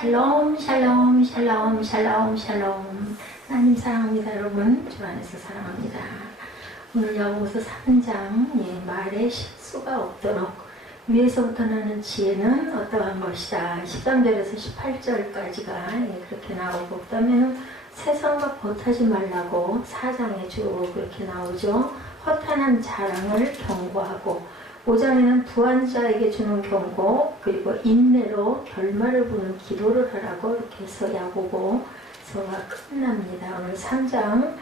샬롬 샬롬 샬롬 샬롬 샬롬. 하나님 사랑합니다. 여러분 주 안에서 사랑합니다. 오늘 야고보서 3장 말에 실수가 없도록 위에서부터 나는 지혜는 어떠한 것이다. 13절에서 18절까지가 그렇게 나오고, 그 다음에는 세상과 보타지 말라고 4장에 쭉 그렇게 나오죠. 허탄한 자랑을 경고하고, 5장에는 부한 자에게 주는 경고, 그리고 인내로 결말을 보는 기도를 하라고 이렇게 해서 야고보서가 끝납니다. 오늘 3장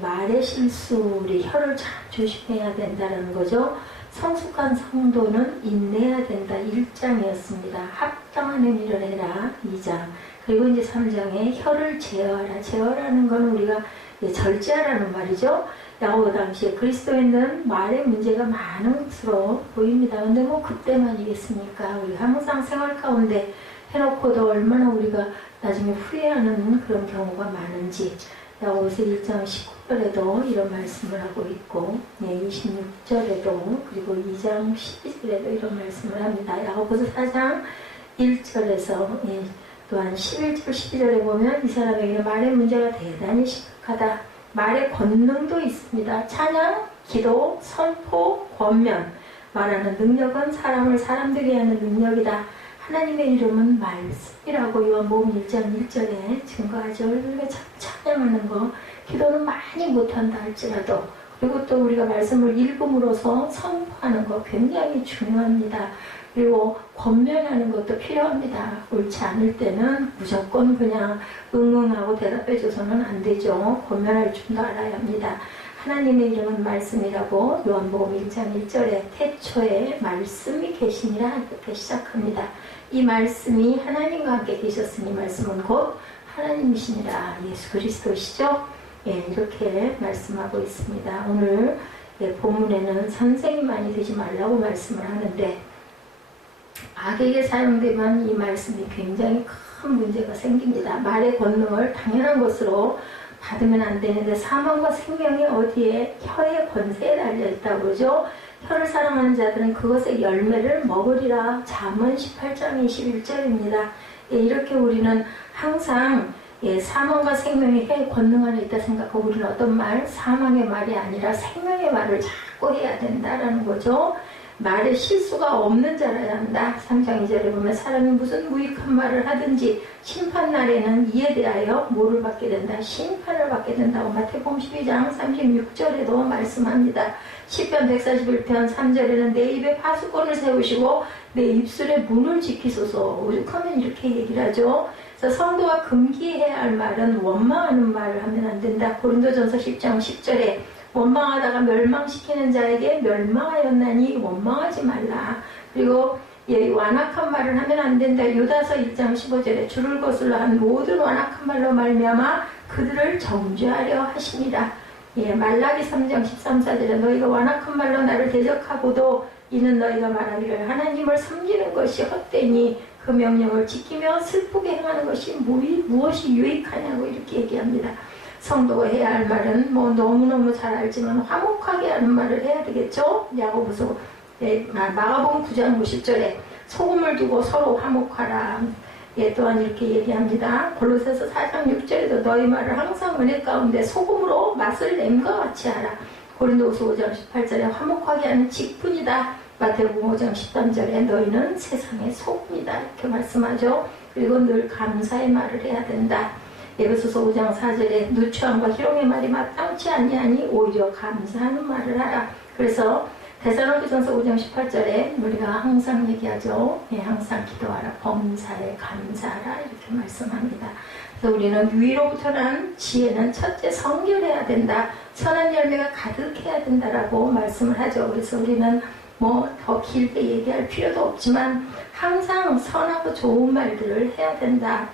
말의 실수, 우리 혀를 참 조심해야 된다는 거죠. 성숙한 성도는 인내해야 된다. 1장이었습니다. 합당한 의미를 해라. 2장. 그리고 이제 3장에 혀를 제어하라. 제어라는 건 우리가 절제하라는 말이죠. 야고보 당시에 그리스도인은 말의 문제가 많은 것으로 보입니다. 근데 뭐 그때만이겠습니까? 우리가 항상 생활 가운데 해놓고도 얼마나 우리가 나중에 후회하는 그런 경우가 많은지, 야고보서 1장 19절에도 이런 말씀을 하고 있고, 26절에도, 그리고 2장 12절에도 이런 말씀을 합니다. 야고보서 4장 1절에서 또한 11절 12절에 보면 이 사람에게는 말의 문제가 대단히 심각하다. 말의 권능도 있습니다. 찬양, 기도, 선포, 권면. 말하는 능력은 사람을 사람되게 하는 능력이다. 하나님의 이름은 말씀이라고 요한복음 1장 1절에 증거하죠. 우리가 찬양하는 거, 기도는 많이 못한다 할지라도, 그리고 또 우리가 말씀을 읽음으로써 선포하는 거 굉장히 중요합니다. 그리고 권면하는 것도 필요합니다. 옳지 않을 때는 무조건 그냥 응응하고 대답해줘서는 안 되죠. 권면할 줄도 알아야 합니다. 하나님의 이름은 말씀이라고 요한복음 1장 1절에 태초에 말씀이 계시니라 이렇게 시작합니다. 이 말씀이 하나님과 함께 계셨으니 말씀은 곧 하나님이시니라. 예수 그리스도시죠. 이렇게 말씀하고 있습니다. 오늘 본문에는 선생이 많이 되지 말라고 말씀을 하는데, 악에게 사용되면 이 말씀이 굉장히 큰 문제가 생깁니다. 말의 권능을 당연한 것으로 받으면 안 되는데, 사망과 생명이 어디에? 혀의 권세에 달려있다고 그러죠. 혀를 사랑하는 자들은 그것의 열매를 먹으리라. 잠언 18장 21절입니다. 이렇게 우리는 항상 사망과 생명이 혀의 권능 안에 있다 생각하고, 우리는 어떤 말? 사망의 말이 아니라 생명의 말을 자꾸 해야 된다라는 거죠. 말에 실수가 없는 자라야 한다. 3장 2절에 보면 사람이 무슨 무익한 말을 하든지 심판날에는 이에 대하여 뭐를 받게 된다? 심판을 받게 된다고 마태복음 12장 36절에도 말씀합니다. 시편 141편 3절에는 내 입에 파수꾼을 세우시고 내 입술에 문을 지키소서. 오죽하면 이렇게 얘기를 하죠. 그래서 성도가 금기해야 할 말은 원망하는 말을 하면 안 된다. 고린도전서 10장 10절에 원망하다가 멸망시키는 자에게 멸망하였나니 원망하지 말라. 그리고 완악한 말을 하면 안 된다. 유다서 1장 15절에 주를 거슬러 한 모든 완악한 말로 말미암아 그들을 정죄하려 하십니다. 말라기 3장 13, 14절에 너희가 완악한 말로 나를 대적하고도 이는 너희가 말하기를 하나님을 섬기는 것이 헛되니 그 명령을 지키며 슬프게 행하는 것이 무엇이 유익하냐고 이렇게 얘기합니다. 성도가 해야 할 말은 뭐 너무너무 잘 알지만 화목하게 하는 말을 해야 되겠죠. 야고보서 마가복음 9장 50절에 소금을 두고 서로 화목하라. 또한 이렇게 얘기합니다. 골로새서 4장 6절에도 너희 말을 항상 은혜 가운데 소금으로 맛을 냄과 같이 하라. 고린도후서 5장 18절에 화목하게 하는 직분이다. 마태복음 5장 13절에 너희는 세상의 소금이다 이렇게 말씀하죠. 그리고 늘 감사의 말을 해야 된다. 에베소서 5장 4절에 누추함과 희롱의 말이 마땅치 아니하니 오히려 감사하는 말을 하라. 그래서 데살로니가전서 5장 18절에 우리가 항상 얘기하죠. 항상 기도하라. 범사에 감사하라. 이렇게 말씀합니다. 그래서 우리는 위로부터 난 지혜는 첫째 성결해야 된다. 선한 열매가 가득해야 된다라고 말씀을 하죠. 그래서 우리는 뭐 더 길게 얘기할 필요도 없지만 항상 선하고 좋은 말들을 해야 된다.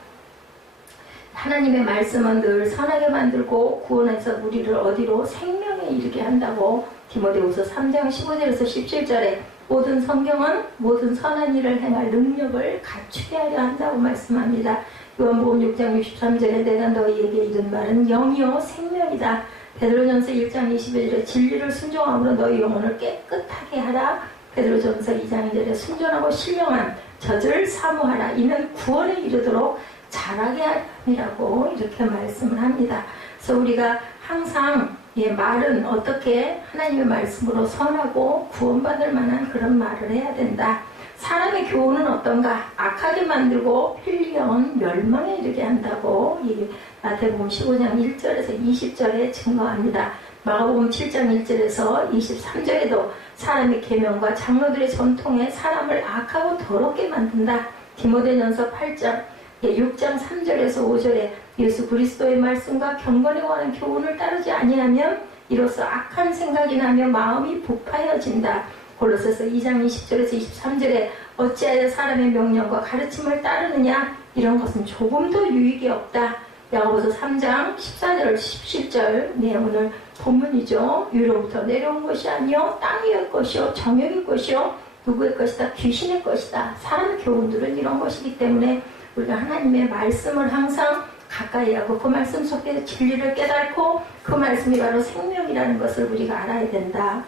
하나님의 말씀은 늘 선하게 만들고 구원해서 우리를 어디로? 생명에 이르게 한다고 디모데후서 3장 15절에서 17절에 모든 성경은 모든 선한 일을 행할 능력을 갖추게 하려 한다고 말씀합니다. 요한복음 6장 63절에 내가 너희에게 이른 말은 영이요 생명이다. 베드로전서 1장 21절에 진리를 순종함으로 너희 영혼을 깨끗하게 하라. 베드로전서 2장 2절에 순전하고 신령한 저들 사모하라. 이는 구원에 이르도록 자라게 함이라고 이렇게 말씀을 합니다. 그래서 우리가 항상 말은 어떻게 하나님의 말씀으로 선하고 구원받을 만한 그런 말을 해야 된다. 사람의 교훈은 어떤가? 악하게 만들고 편리한 멸망에 이르게 한다고 이 마태복음 15장 1절에서 20절에 증거합니다. 마가복음 7장 1절에서 23절에도 사람의 계명과 장로들의 전통에 사람을 악하고 더럽게 만든다. 디모데전서 8장 6장 3절에서 5절에 예수 그리스도의 말씀과 경건에 관한 교훈을 따르지 아니하면 이로써 악한 생각이 나며 마음이 부파해진다. 골로새서 2장 20절에서 23절에 어찌하여 사람의 명령과 가르침을 따르느냐? 이런 것은 조금도 유익이 없다. 야고보서 3장 14절 17절 오늘 본문이죠. 위로부터 내려온 것이 아니요 땅 위의 것이요 정욕의 것이요 누구의 것이다? 귀신의 것이다. 사람 교훈들은 이런 것이기 때문에 우리가 하나님의 말씀을 항상 가까이 하고 그 말씀 속에 진리를 깨닫고 그 말씀이 바로 생명이라는 것을 우리가 알아야 된다.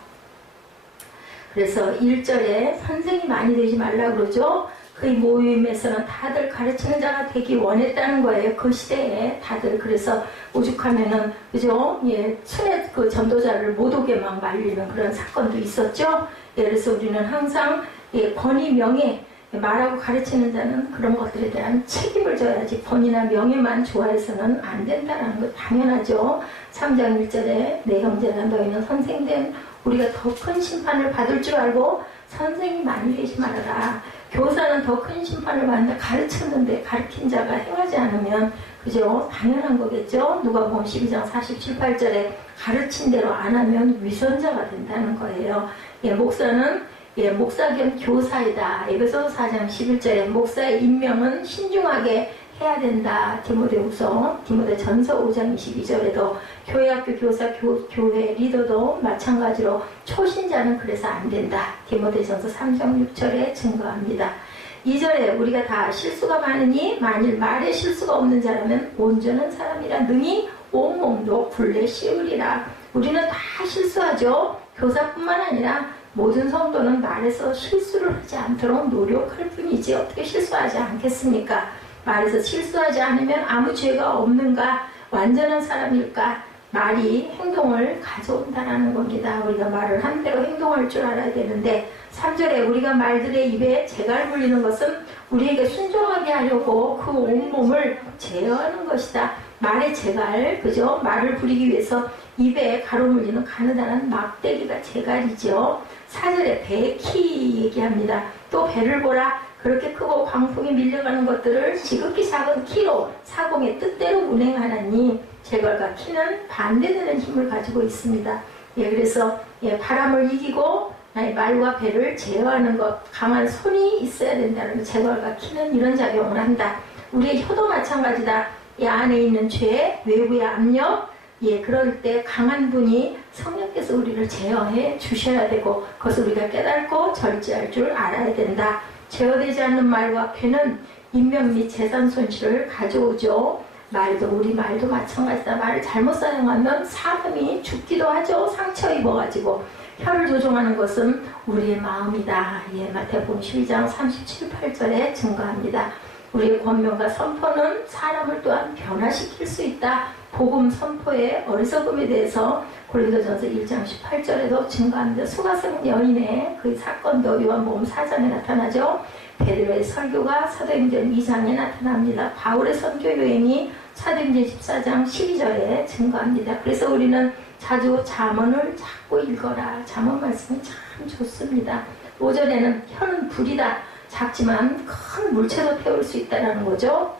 그래서 1절에 선생이 많이 되지 말라 그러죠. 그 모임에서는 다들 가르치는 자가 되기 원했다는 거예요. 그 시대에 다들. 그래서 오죽하면은 그죠? 순회 그 전도자를 못 오게 막 말리는 그런 사건도 있었죠. 그래서 우리는 항상 권위 명예 말하고 가르치는 자는 그런 것들에 대한 책임을 져야지 권위나 명예만 좋아해서는 안 된다는 거 당연하죠. 3장 1절에 내 형제나 너희는 선생된 우리가 더 큰 심판을 받을 줄 알고 선생이 많이 되지 말아라. 교사는 더 큰 심판을 받는다. 가르쳤는데 가르친 자가 행하지 않으면 그죠? 당연한 거겠죠. 누가복음 12장 47, 8절에 가르친 대로 안 하면 위선자가 된다는 거예요. 목사는 목사 겸 교사이다. 에베소서 4장 11절에 목사의 임명은 신중하게 해야 된다. 디모데전서 5장 22절에도 교회학교 교사, 교회 리더도 마찬가지로 초신자는 그래서 안 된다. 디모데전서 3장 6절에 증거합니다. 2절에 우리가 다 실수가 많으니 만일 말에 실수가 없는 자라면 온전한 사람이라 능히 온몸도 굴레 씌우리라. 우리는 다 실수하죠. 교사뿐만 아니라 모든 성도는 말에서 실수를 하지 않도록 노력할 뿐이지 어떻게 실수하지 않겠습니까? 말에서 실수하지 않으면 아무 죄가 없는가? 완전한 사람일까? 말이 행동을 가져온다는 겁니다. 우리가 말을 한 대로 행동할 줄 알아야 되는데 3절에 우리가 말들의 입에 재갈 물리는 것은 우리에게 순종하게 하려고 그 온몸을 제어하는 것이다. 말의 재갈, 그죠? 말을 부리기 위해서 입에 가로물리는 가느다란 막대기가 재갈이죠. 4절에 배 키 얘기합니다. 또 배를 보라. 그렇게 크고 광풍이 밀려가는 것들을 지극히 작은 키로 사공의 뜻대로 운행하나니 재갈과 키는 반대되는 힘을 가지고 있습니다. 그래서 바람을 이기고 말과 배를 제어하는 것, 강한 손이 있어야 된다는 재갈과 키는 이런 작용을 한다. 우리의 혀도 마찬가지다. 이 안에 있는 죄, 외부의 압력, 그럴 때 강한 분이 성령께서 우리를 제어해 주셔야 되고 그것을 우리가 깨닫고 절제할 줄 알아야 된다. 제어되지 않는 말과 배는 인명 및 재산 손실을 가져오죠. 우리 말도 마찬가지다. 말을 잘못 사용하면 사람이 죽기도 하죠. 상처 입어가지고. 혀를 조종하는 것은 우리의 마음이다. 마태복음 12장 37, 8절에 증거합니다. 우리의 권면과 선포는 사람을 또한 변화시킬 수 있다. 복음 선포의 어리석음에 대해서 고린도전서 1장 18절에도 증거합니다. 수가성 여인의 그 사건도 요한복음 4장에 나타나죠. 베드로의 설교가 사도행전 2장에 나타납니다. 바울의 선교 여행이 사도행전 14장 12절에 증거합니다. 그래서 우리는 자주 잠언을 자꾸 읽어라. 잠언 말씀이 참 좋습니다. 5절에는 혀는 불이다. 작지만 큰 물체도 태울 수 있다는 거죠.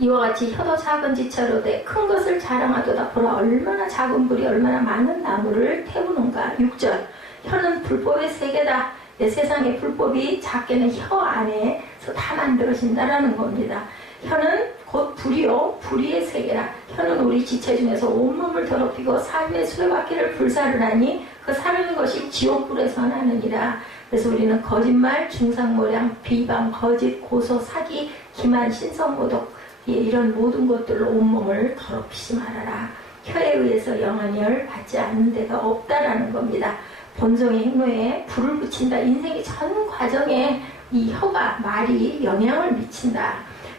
이와 같이 혀도 작은 지체로되 큰 것을 자랑하도다. 보라 얼마나 작은 불이 얼마나 많은 나무를 태우는가. 6절 혀는 불법의 세계다. 세상의 불법이 작게는 혀 안에서 다 만들어진다는 겁니다. 혀는 곧 불이요 불의의 세계라. 혀는 우리 지체 중에서 온몸을 더럽히고 삶의 수레바퀴를 불사르나니 그 사르는 것이 지옥불에서 나느니라. 그래서 우리는 거짓말, 중상모량, 비방, 거짓, 고소, 사기, 기만, 신성모독 이런 모든 것들로 온몸을 더럽히지 말아라. 혀에 의해서 영향을 받지 않는 데가 없다라는 겁니다. 본성의 행로에 불을 붙인다. 인생의 전 과정에 이 혀가 말이 영향을 미친다.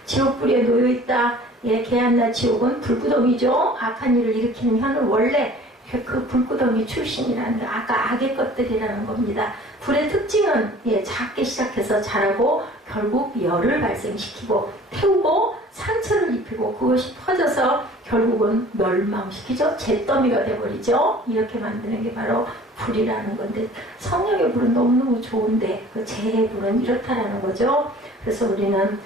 지옥불에 놓여있다. 예, 개한나 지옥은 불구덩이죠. 악한 일을 일으키는 혀는 원래 그 불구덩이 출신이라는, 아까 악의 것들이라는 겁니다. 불의 특징은 작게 시작해서 자라고 결국 열을 발생시키고 태우고 상처를 입히고 그것이 퍼져서 결국은 멸망시키죠. 잿더미가 돼버리죠. 이렇게 만드는 게 바로 불이라는 건데, 성령의 불은 너무너무 좋은데 그 재의 불은 이렇다라는 거죠. 그래서 우리는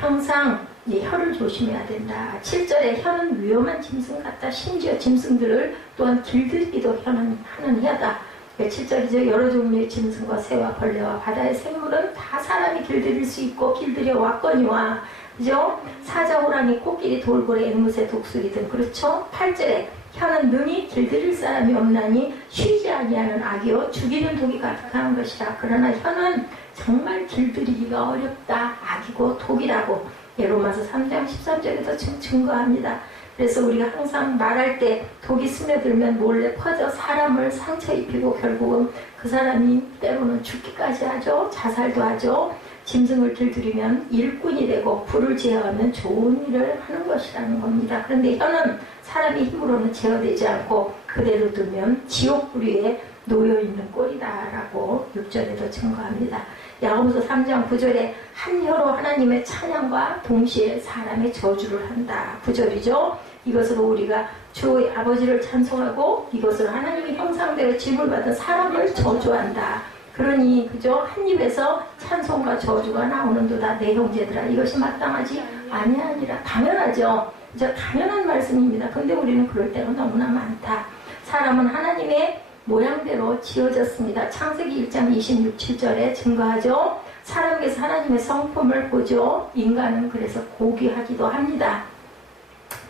항상 혀를 조심해야 된다. 7절에 혀는 위험한 짐승 같다. 심지어 짐승들을 또한 길들이기도 혀는 하는 혀다. 7절이죠. 여러 종류의 짐승과 새와 벌레와 바다의 생물은 다 사람이 길들일 수 있고 길들여 왔거니와, 그죠? 사자, 호랑이, 코끼리, 돌고래, 앵무새, 독수리 등. 그렇죠? 8절에 혀는 능히 길들일 사람이 없나니 쉬지 아니하는 악이요 죽이는 독이 가득한 것이라. 그러나 혀는 정말 길들이기가 어렵다. 악이고 독이라고 로마서 3장 13절에도 증거합니다. 그래서 우리가 항상 말할 때 독이 스며들면 몰래 퍼져 사람을 상처 입히고 결국은 그 사람이 때로는 죽기까지 하죠. 자살도 하죠. 짐승을 길들이면 일꾼이 되고 불을 제어하면 좋은 일을 하는 것이라는 겁니다. 그런데 혀는 사람의 힘으로는 제어되지 않고 그대로 두면 지옥불 위에 놓여있는 꼴이다라고 6절에도 증거합니다. 야고보서 3장 9절에 한 혀로 하나님의 찬양과 동시에 사람의 저주를 한다. 9절이죠. 이것으로 우리가 주 아버지를 찬송하고 이것으로 하나님의 형상대로 지음을 받은 사람을 저주한다. 그러니 그죠? 한 입에서 찬송과 저주가 나오는도다. 내 형제들아, 이것이 마땅하지 아니하니라. 당연하죠. 이제 당연한 말씀입니다. 근데 우리는 그럴 때가 너무나 많다. 사람은 하나님의 모양대로 지어졌습니다. 창세기 1장 26, 7절에 증거하죠. 사람에게서 하나님의 성품을 보죠. 인간은 그래서 고귀하기도 합니다.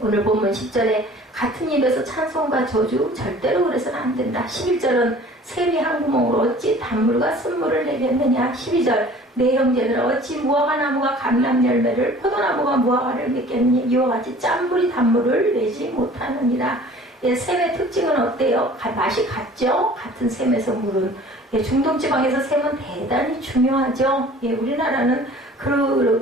오늘 본문 10절에 같은 입에서 찬송과 저주 절대로 그래서는 안 된다. 11절은 샘이 한 구멍으로 어찌 단물과 쓴물을 내겠느냐. 12절 내 형제들아 어찌 무화과 나무가 감람 열매를 포도나무가 무화과를 맺겠느냐. 이와 같이 짠불이 단물을 내지 못하느니라. 샘의 특징은 어때요? 맛이 같죠? 같은 샘에서 물은. 중동지방에서 샘은 대단히 중요하죠. 우리나라는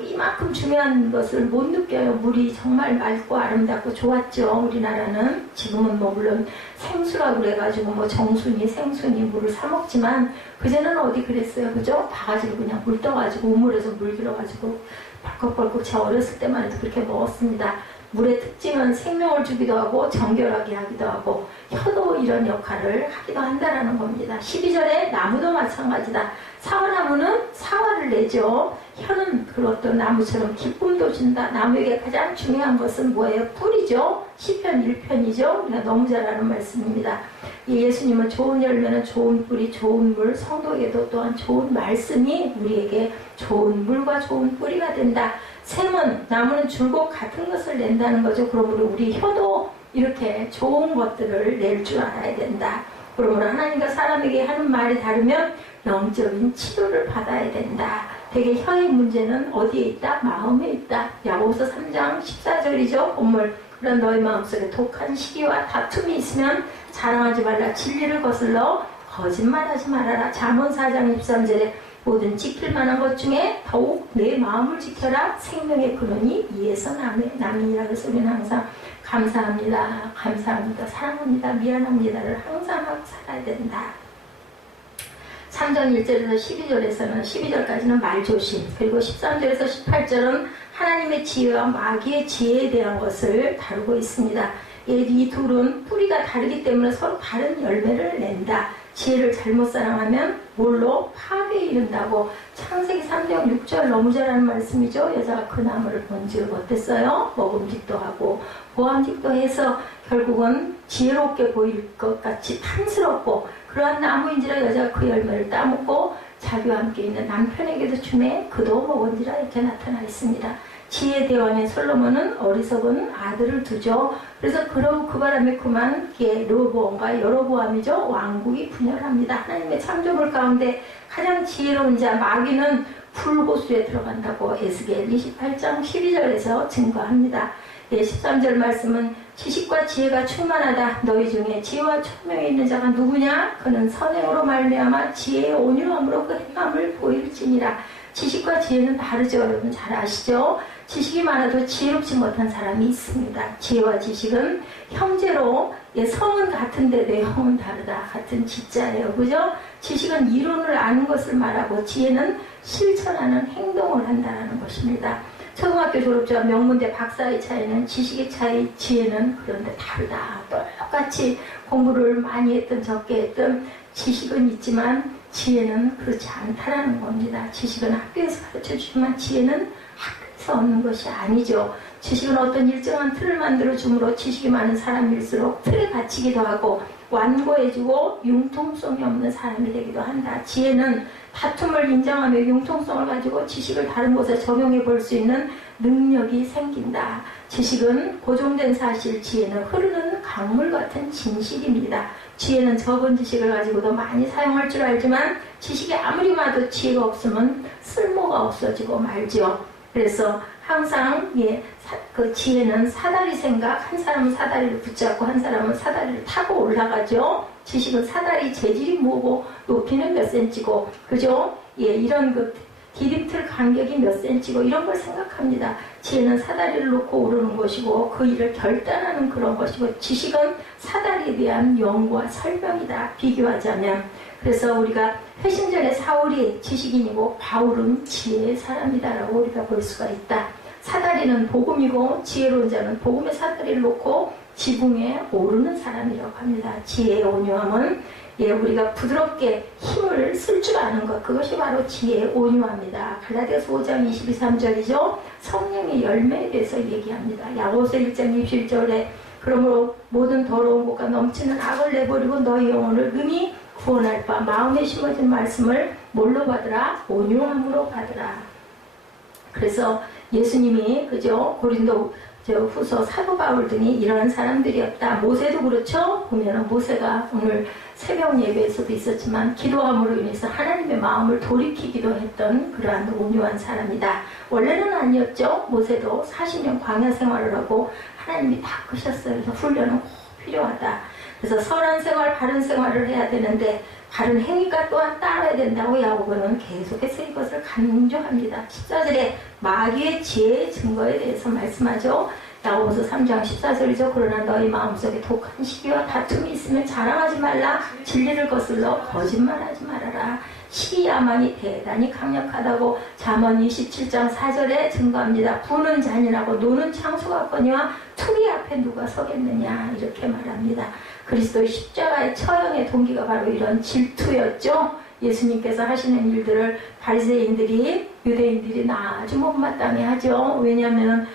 이만큼 중요한 것을 못 느껴요. 물이 정말 맑고 아름답고 좋았죠. 우리나라는 지금은 물론 생수라고 그래가지고 정순이 생순이 물을 사 먹지만 그전에는 어디 그랬어요, 그죠? 바가지로 그냥 물 떠가지고 우물에서 물 길어가지고 벌컥벌컥 제 어렸을 때만 해도 그렇게 먹었습니다. 물의 특징은 생명을 주기도 하고 정결하게 하기도 하고 혀도 이런 역할을 하기도 한다는 겁니다. 12절에 나무도 마찬가지다. 사과나무는 사과를 내죠. 혀는 그 어떤 나무처럼 기쁨도 준다. 나무에게 가장 중요한 것은 뭐예요? 뿌리죠. 시편 1편이죠. 우리가 너무 잘 아는 말씀입니다. 예수님은 좋은 열매는 좋은 뿌리, 좋은 물, 성도에게도 또한 좋은 말씀이 우리에게 좋은 물과 좋은 뿌리가 된다. 샘은 나무는 줄곧 같은 것을 낸다는 거죠. 그러므로 우리 혀도 이렇게 좋은 것들을 낼 줄 알아야 된다. 그러므로 하나님과 사람에게 하는 말이 다르면 영적인 치료를 받아야 된다. 되게 혀의 문제는 어디에 있다? 마음에 있다. 야고보서 3장 14절이죠. 본물. 그런 너희 마음속에 독한 시기와 다툼이 있으면 자랑하지 말라. 진리를 거슬러 거짓말하지 말아라. 잠언 4장 23절에 모든 지킬 만한 것 중에 더욱 내 마음을 지켜라. 생명의 근원이 이에서 남이니라. 그래서 우리는 항상 감사합니다. 감사합니다. 사랑합니다. 미안합니다를 항상 하고 살아야 된다. 3장 1절에서 12절에서는 12절까지는 말조심, 그리고 13절에서 18절은 하나님의 지혜와 마귀의 지혜에 대한 것을 다루고 있습니다. 이 둘은 뿌리가 다르기 때문에 서로 다른 열매를 낸다. 지혜를 잘못 사랑하면 뭘로? 파괴에 이른다고. 창세기 3장 6절 너무 잘 아는 말씀이죠. 여자가 그 나무를 본즉 어땠어요? 먹음직도 하고 보암직도 해서 결국은 지혜롭게 보일 것 같이 탐스럽고, 그러한 나무인지라 여자가 그 열매를 따먹고 자기와 함께 있는 남편에게도 주매 그도 먹은지라 이렇게 나타나 있습니다. 지혜의 대왕인 솔로몬은 어리석은 아들을 두죠. 그래서 그 바람에 그만 르호보암과 여로보암이죠. 왕국이 분열합니다. 하나님의 창조물 가운데 가장 지혜로운 자 마귀는 불호수에 들어간다고 에스겔 28장 12절에서 증거합니다. 13절 말씀은 지식과 지혜가 충만하다. 너희 중에 지혜와 총명이 있는 자가 누구냐? 그는 선행으로 말미암아 지혜의 온유함으로 그 행함을 보일지니라. 지식과 지혜는 다르죠. 여러분 잘 아시죠? 지식이 많아도 지혜롭지 못한 사람이 있습니다. 지혜와 지식은 형제로 성은 같은데 내용은 다르다. 같은 지자예요. 그죠? 지식은 이론을 아는 것을 말하고 지혜는 실천하는 행동을 한다는 것입니다. 초등학교 졸업자와 명문대 박사의 차이는 지식의 차이, 지혜는 그런데 다르다. 똑같이 공부를 많이 했든 적게 했든 지식은 있지만 지혜는 그렇지 않다라는 겁니다. 지식은 학교에서 가르쳐주지만 지혜는 학교에서 얻는 것이 아니죠. 지식은 어떤 일정한 틀을 만들어줌으로 지식이 많은 사람일수록 틀에 갇히기도 하고 완고해지고 융통성이 없는 사람이 되기도 한다. 지혜는 다툼을 인정하며 융통성을 가지고 지식을 다른 곳에 적용해 볼 수 있는 능력이 생긴다. 지식은 고정된 사실, 지혜는 흐르는 강물 같은 진실입니다. 지혜는 적은 지식을 가지고도 많이 사용할 줄 알지만 지식이 아무리 많아도 지혜가 없으면 쓸모가 없어지고 말지요. 그래서 항상 그 지혜는 사다리 생각, 한 사람은 사다리를 붙잡고 한 사람은 사다리를 타고 올라가죠. 지식은 사다리 재질이 뭐고 높이는 몇 센치고, 그죠? 이런 그 디딤틀 간격이 몇 센치고 이런 걸 생각합니다. 지혜는 사다리를 놓고 오르는 것이고 그 일을 결단하는 그런 것이고, 지식은 사다리에 대한 연구와 설명이다. 비교하자면. 그래서 우리가 회심전에 사울이 지식인이고 바울은 지혜의 사람이다라고 우리가 볼 수가 있다. 사다리는 복음이고 지혜로운 자는 복음의 사다리를 놓고 지붕에 오르는 사람이라고 합니다. 지혜의 온유함은 우리가 부드럽게 힘을 쓸 줄 아는 것, 그것이 바로 지혜의 온유함이다. 갈라디아서 5장 22, 3절이죠. 성령의 열매에 대해서 얘기합니다. 야고보서 1장 21절에 그러므로 모든 더러운 것과 넘치는 악을 내버리고 너희 영혼을 능히 구원할 바 마음에 심어진 말씀을 뭘로 받으라? 온유함으로 받으라. 그래서 예수님이 그죠? 고린도 후서 사도 바울 등이 이러한 사람들이었다. 모세도 그렇죠? 보면은 모세가 오늘 새벽 예배에서도 있었지만 기도함으로 인해서 하나님의 마음을 돌이키기도 했던 그러한 온유한 사람이다. 원래는 아니었죠. 모세도 40년 광야 생활을 하고 하나님이 다 끄셨어요. 그래서 훈련은 꼭 필요하다. 그래서 선한 생활, 바른 생활을 해야 되는데 바른 행위가 또한 따라야 된다고 야고보는 계속해서 이것을 강조합니다. 14절에 마귀의 지혜의 증거에 대해서 말씀하죠. 야고보서 3장 14절이죠. 그러나 너희 마음속에 독한 시기와 다툼이 있으면 자랑하지 말라. 진리를 거슬러 거짓말하지 말아라. 시기 야망이 대단히 강력하다고 잠언 27장 4절에 증거합니다. 부는 잔인하고 노는 창수 같거니와 투기 앞에 누가 서겠느냐 이렇게 말합니다. 그리스도의 십자가의 처형의 동기가 바로 이런 질투였죠. 예수님께서 하시는 일들을 바리새인들이, 유대인들이 아주 못마땅해 하죠. 왜냐하면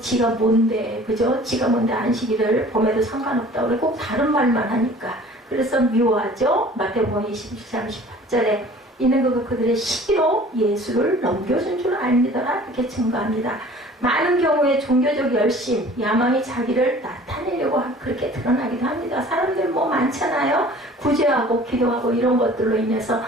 지가 뭔데, 그죠? 지가 뭔데 안식일을 범해도 상관없다고 그래. 꼭 다른 말만 하니까. 그래서 미워하죠. 마태복음 27장 18절에 이는 그들의 시기로 예수를 넘겨준 줄 알미더라 이렇게 증거합니다. 많은 경우에 종교적 열심, 야망이 자기를 나타내려고 그렇게 드러나기도 합니다. 사람들 뭐 많잖아요. 구제하고 기도하고 이런 것들로 인해서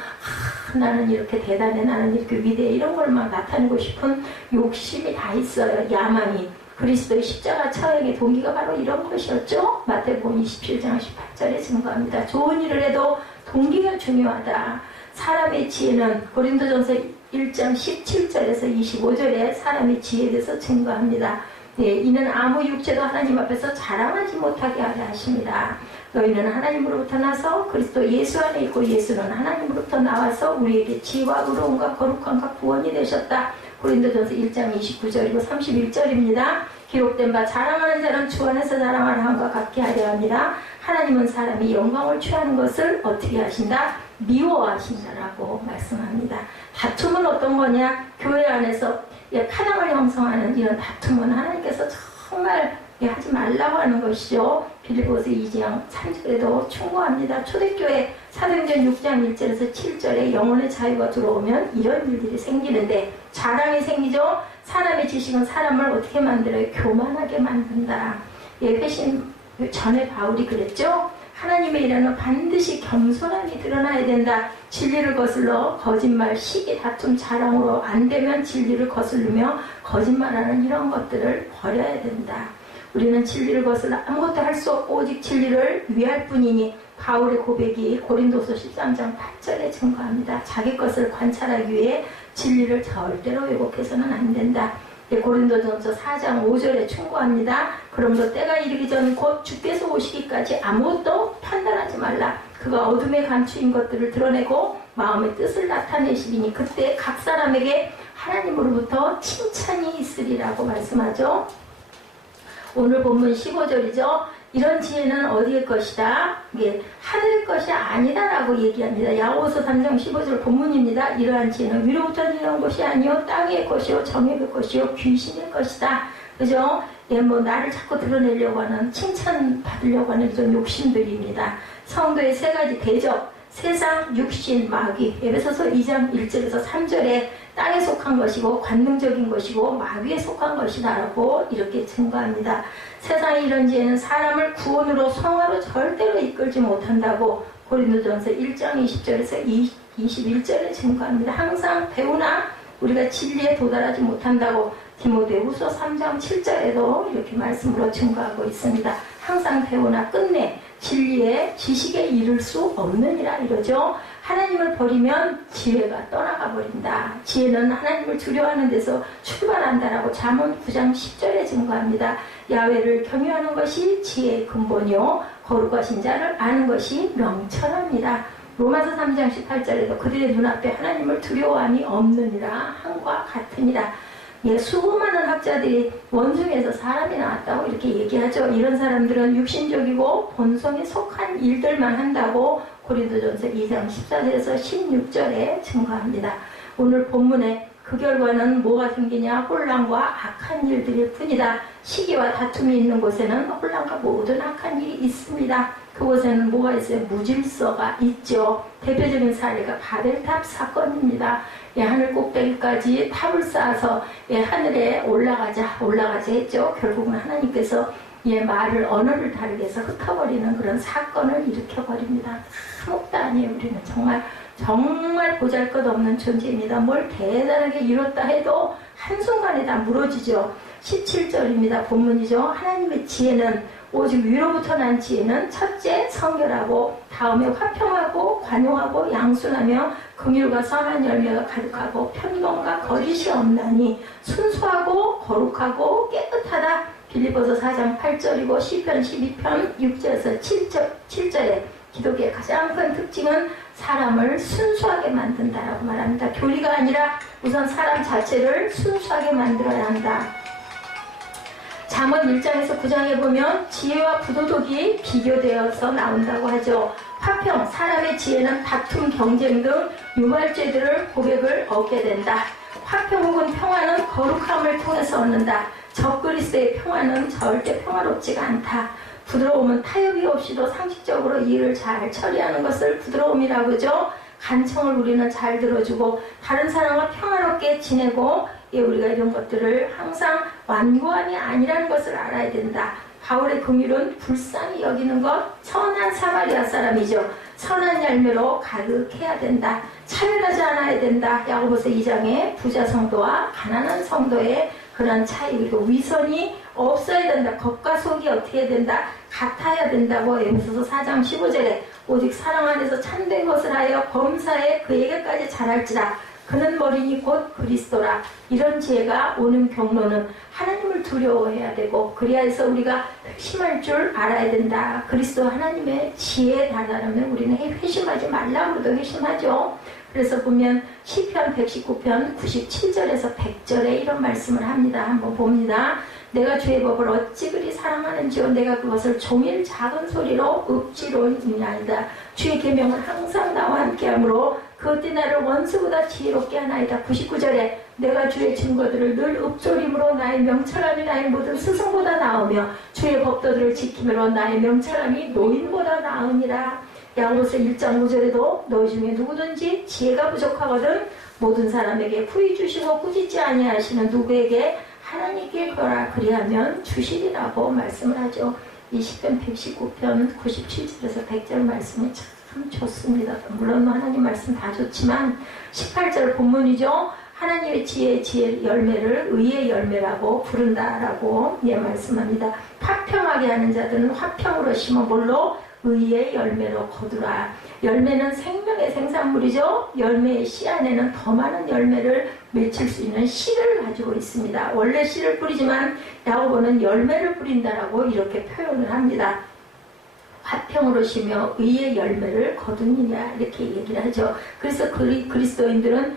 나는 이렇게 대단해, 나는 이렇게 위대해, 이런 걸만 나타내고 싶은 욕심이 다 있어요. 야망이. 그리스도의 십자가 처형의 동기가 바로 이런 것이었죠. 마태복음 27장 18절에 증거합니다. 좋은 일을 해도 동기가 중요하다. 사람의 지혜는 고린도전서 1장 17절에서 25절에 사람의 지혜에 대해서 증거합니다. 이는 아무 육체도 하나님 앞에서 자랑하지 못하게 하려 하십니다. 너희는 하나님으로부터 나서 그리스도 예수 안에 있고 예수는 하나님으로부터 나와서 우리에게 지혜와 의로움과 거룩함과 구원이 되셨다. 고린도전서 1장 29절이고 31절입니다. 기록된 바 자랑하는 자는 주 안에서 자랑하는 함과 같게 하려 합니다. 하나님은 사람이 영광을 취하는 것을 어떻게 하신다? 미워하신다라고 말씀합니다. 다툼은 어떤 거냐? 교회 안에서 파당을 형성하는 이런 다툼은 하나님께서 정말 하지 말라고 하는 것이죠. 빌립보서 2장 3절에도 충고합니다. 초대교회 사도행전 6장 1절에서 7절에 영혼의 자유가 들어오면 이런 일들이 생기는데 자랑이 생기죠. 사람의 지식은 사람을 어떻게 만들어요? 교만하게 만든다. 회심 전에 바울이 그랬죠. 하나님의 일에는 반드시 겸손함이 드러나야 된다. 진리를 거슬러 거짓말, 시기, 다툼, 자랑으로 안 되면 진리를 거슬르며 거짓말하는 이런 것들을 버려야 된다. 우리는 진리를 거슬러 아무것도 할 수 없고 오직 진리를 위할 뿐이니 바울의 고백이 고린도서 13장 8절에 증거합니다. 자기 것을 관찰하기 위해 진리를 절대로 왜곡해서는 안 된다. 고린도전서 4장 5절에 충고합니다. 그러므로 때가 이르기 전 곧 주께서 오시기까지 아무것도 판단하지 말라. 그가 어둠에 감추인 것들을 드러내고 마음의 뜻을 나타내시리니 그때 각 사람에게 하나님으로부터 칭찬이 있으리라고 말씀하죠. 오늘 본문 15절이죠. 이런 지혜는 어디의 것이다? 이게 하늘의 것이 아니다라고 얘기합니다. 야고보서 3장 15절 본문입니다. 이러한 지혜는 위로부터 내려온 것이 아니요 땅의 것이요 정욕의 것이요 귀신의 것이다. 그죠? 나를 자꾸 드러내려고 하는, 칭찬 받으려고 하는 이런 욕심들입니다. 성도의 세 가지 대적, 세상, 육신, 마귀. 에베소서 2장 1절에서 3절에 땅에 속한 것이고 관능적인 것이고 마귀에 속한 것이다라고 이렇게 증거합니다. 세상의 이런 지혜는 사람을 구원으로 성화로 절대로 이끌지 못한다고 고린도전서 1장 20절에서 21절에 증거합니다. 항상 배우나 우리가 진리에 도달하지 못한다고 디모데후서 3장 7절에도 이렇게 말씀으로 증거하고 있습니다. 항상 배우나 끝내 진리의 지식에 이를 수 없느니라 이러죠. 하나님을 버리면 지혜가 떠나가 버린다. 지혜는 하나님을 두려워하는 데서 출발한다라고 잠언 9장 10절에 증거합니다. 야훼를 경외하는 것이 지혜의 근본이요 거룩하신 자를 아는 것이 명철합니다. 로마서 3장 18절에도 그들의 눈앞에 하나님을 두려워함이 없느니라 한과 같으니라. 수많은 학자들이 원숭이에서 사람이 나왔다고 이렇게 얘기하죠. 이런 사람들은 육신적이고 본성에 속한 일들만 한다고 고린도전서 2장 14절에서 16절에 증거합니다. 오늘 본문에 그 결과는 뭐가 생기냐? 혼란과 악한 일들일 뿐이다. 시기와 다툼이 있는 곳에는 혼란과 모든 악한 일이 있습니다. 그곳에는 뭐가 있어요? 무질서가 있죠. 대표적인 사례가 바벨탑 사건입니다. 하늘 꼭대기까지 탑을 쌓아서 하늘에 올라가자 했죠. 결국은 하나님께서 말을 언어를 다르게 해서 흩어버리는 그런 사건을 일으켜버립니다. 아무것도 아니에요. 우리는 정말 보잘것없는 존재입니다. 뭘 대단하게 이뤘다 해도 한순간에 다 무너지죠. 17절입니다. 본문이죠. 하나님의 지혜는 오직 위로부터 난 지혜는 첫째 성결하고 다음에 화평하고 관용하고 양순하며 긍휼과 선한 열매가 가득하고 편견과 거짓이 없나니 순수하고 거룩하고 깨끗하다. 빌립보서 4장 8절이고 시편 12편 6절에서 7절에 기독교의 가장 큰 특징은 사람을 순수하게 만든다라고 말합니다. 교리가 아니라 우선 사람 자체를 순수하게 만들어야 한다. 잠언 1장에서 9장에 보면 지혜와 부도덕이 비교되어서 나온다고 하죠. 화평, 사람의 지혜는 다툼, 경쟁 등 유발죄들을 고백을 얻게 된다. 화평 혹은 평화는 거룩함을 통해서 얻는다. 적그리스도의 평화는 절대 평화롭지가 않다. 부드러움은 타협이 없이도 상식적으로 일을 잘 처리하는 것을 부드러움이라고 하죠. 간청을 우리는 잘 들어주고 다른 사람과 평화롭게 지내고 우리가 이런 것들을 항상 완고함이 아니라는 것을 알아야 된다. 바울의 긍휼은 불쌍히 여기는 것, 선한 사마리아 사람이죠. 선한 열매로 가득해야 된다. 차별하지 않아야 된다. 야고보서 2장에 부자 성도와 가난한 성도의 그런 차이, 그리고 위선이 없어야 된다. 겉과 속이 어떻게 해야 된다? 같아야 된다고 에베소서 4장 15절에 오직 사랑 안에서 참된 것을 하여 범사에 그에게까지 잘할지라. 그는 머리니 곧 그리스도라. 이런 지혜가 오는 경로는 하나님을 두려워해야 되고 그래야 해서 우리가 회심할 줄 알아야 된다. 그리스도 하나님의 지혜에 달하려면 우리는 회심하지 말라고도 회심하죠. 그래서 보면 시편 119편 97절에서 100절에 이런 말씀을 합니다. 한번 봅니다. 내가 주의 법을 어찌 그리 사랑하는지요. 내가 그것을 종일 작은 소리로 읊지로니이다. 주의 계명은 항상 나와 함께하므로 그때 나를 원수보다 지혜롭게 하나이다. 99절에 내가 주의 증거들을 늘 읊조림으로 나의 명철함이 나의 모든 스승보다 나으며 주의 법도들을 지킴으로 나의 명철함이 노인보다 나으니라. 야고보서 1장 5절에도 너희 중에 누구든지 지혜가 부족하거든 모든 사람에게 부히 주시고 꾸짖지 아니하시는 누구에게 하나님께 거라 그리하면 주시리라고 말씀을 하죠. 이 시편 119편 97절에서 100절 말씀이 참 좋습니다. 물론 하나님 말씀 다 좋지만 18절 본문이죠. 하나님의 지혜 열매를 의의 열매라고 부른다라고 말씀합니다. 화평하게 하는 자들은 화평으로 심어 뭘로? 의의 열매로 거두라. 열매는 생명의 생산물이죠. 열매의 씨 안에는 더 많은 열매를 맺힐 수 있는 씨를 가지고 있습니다. 원래 씨를 뿌리지만 야고보는 열매를 뿌린다라고 이렇게 표현을 합니다. 화평으로 쉬며 의의 열매를 거두느냐 이렇게 얘기를 하죠. 그래서 그리스도인들은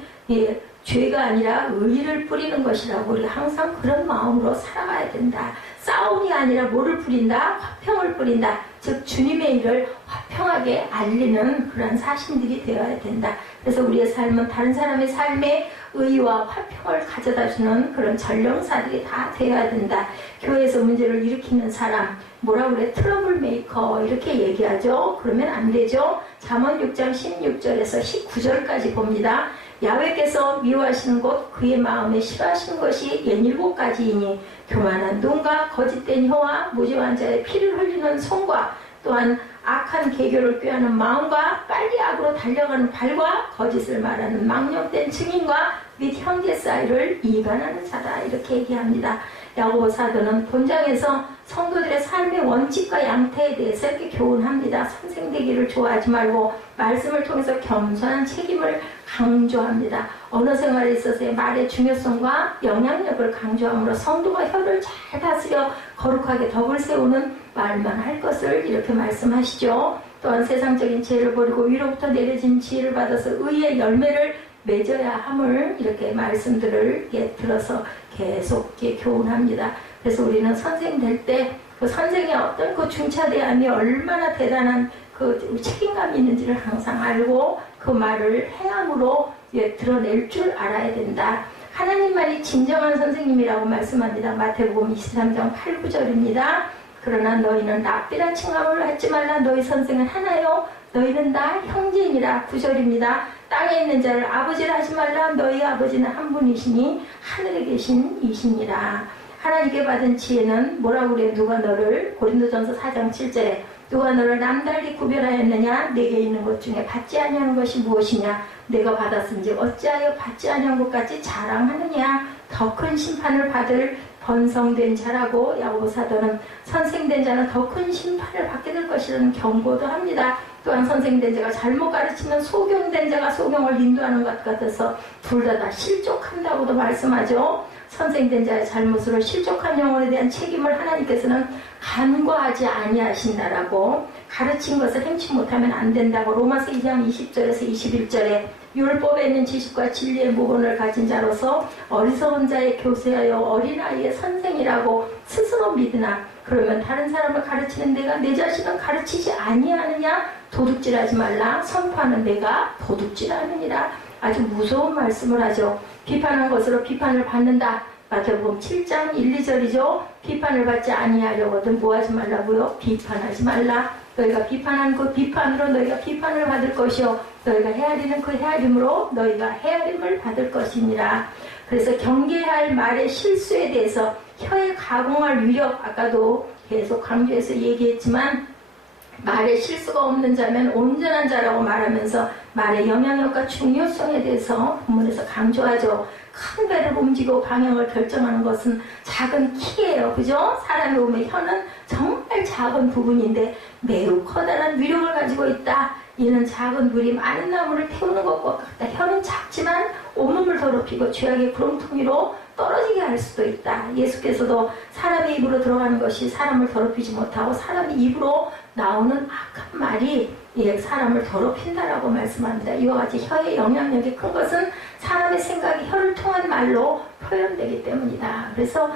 죄가 아니라 의를 뿌리는 것이라고 우리가 항상 그런 마음으로 살아가야 된다. 싸움이 아니라 뭐를 뿌린다? 화평을 뿌린다. 즉 주님의 일을 화평하게 알리는 그런 사신들이 되어야 된다. 그래서 우리의 삶은 다른 사람의 삶에 의와 화평을 가져다주는 그런 전령사들이 다 되어야 된다. 교회에서 문제를 일으키는 사람, 뭐라 그래? 트러블 메이커 이렇게 얘기하죠. 그러면 안 되죠. 잠언 6장 16절에서 19절까지 봅니다. 야훼께서 미워하시는 것 그의 마음에 싫어하시는 것이 67가지이니 교만한 눈과 거짓된 혀와 무지한 자의 피를 흘리는 손과 또한 악한 계교를 꾀하는 마음과 빨리 악으로 달려가는 발과 거짓을 말하는 망령된 증인과 및 형제 사이를 이간하는 자다 이렇게 얘기합니다. 야고보 사도는 본장에서 성도들의 삶의 원칙과 양태에 대해서 이렇게 교훈합니다. 선생되기를 좋아하지 말고 말씀을 통해서 겸손한 책임을 강조합니다. 언어 생활에 있어서의 말의 중요성과 영향력을 강조함으로 성도가 혀를 잘 다스려 거룩하게 덕을 세우는 말만 할 것을 이렇게 말씀하시죠. 또한 세상적인 지혜를 버리고 위로부터 내려진 지혜를 받아서 의의 열매를 맺어야 함을 이렇게 말씀들을 들어서 계속 교훈합니다. 그래서 우리는 선생 될 때 그 선생의 어떤 그 중차대함이 얼마나 대단한 그 책임감이 있는지를 항상 알고 그 말을 행함으로 드러낼 줄 알아야 된다. 하나님만이 진정한 선생님이라고 말씀합니다. 마태복음 23장 8, 9절입니다. 그러나 너희는 랍비라 칭함을 하지 말라. 너희 선생은 하나요. 너희는 다 형제니라. 9절입니다. 땅에 있는 자를 아버지라 하지 말라. 너희 아버지는 한 분이시니 하늘에 계신 이시니라. 하나님께 받은 지혜는 뭐라고 그래? 누가 너를 고린도전서 4장 7절에 누가 너를 남달리 구별하였느냐? 내게 있는 것 중에 받지 아니하는 것이 무엇이냐? 내가 받았은즉 어찌하여 받지 아니한 것까지 자랑하느냐? 더 큰 심판을 받을 번성된 자라고 야고보 사도는 선생된 자는 더 큰 심판을 받게 될 것이라는 경고도 합니다. 또한 선생된 자가 잘못 가르치면 소경된 자가 소경을 인도하는 것 같아서 둘 다 실족한다고도 말씀하죠. 선생된 자의 잘못으로 실족한 영혼에 대한 책임을 하나님께서는 간과하지 아니하신다라고 가르친 것을 행치 못하면 안 된다고 로마서 2장 20절에서 21절에 율법에 있는 지식과 진리의 무본을 가진 자로서 어리석은 자의 교세하여 어린아이의 선생이라고 스스로 믿으나 그러면 다른 사람을 가르치는 내가 내 자신은 가르치지 아니하느냐? 도둑질하지 말라. 선포하는 내가 도둑질하느니라. 아주 무서운 말씀을 하죠. 비판한 것으로 비판을 받는다. 마태복음 7장 1, 2절이죠. 비판을 받지 아니하려거든 뭐하지 말라고요? 비판하지 말라. 너희가 비판한 그 비판으로 너희가 비판을 받을 것이요 너희가 헤아리는 그 헤아림으로 너희가 헤아림을 받을 것이니라. 그래서 경계할 말의 실수에 대해서 혀에 가공할 위력 아까도 계속 강조해서 얘기했지만 말에 실수가 없는 자면 온전한 자라고 말하면서 말의 영향력과 중요성에 대해서 본문에서 강조하죠. 큰 배를 움직이고 방향을 결정하는 것은 작은 키예요. 그죠? 사람이 보면 혀는 정말 작은 부분인데 매우 커다란 위력을 가지고 있다. 이는 작은 불이 많은 나무를 태우는 것과 같다. 혀는 작지만 온몸을 더럽히고 죄악의 구렁텅이로 떨어지게 할 수도 있다. 예수께서도 사람의 입으로 들어가는 것이 사람을 더럽히지 못하고 사람의 입으로 나오는 악한 말이 사람을 더럽힌다라고 말씀합니다. 이와 같이 혀의 영향력이 큰 것은 사람의 생각이 혀를 통한 말로 표현되기 때문이다. 그래서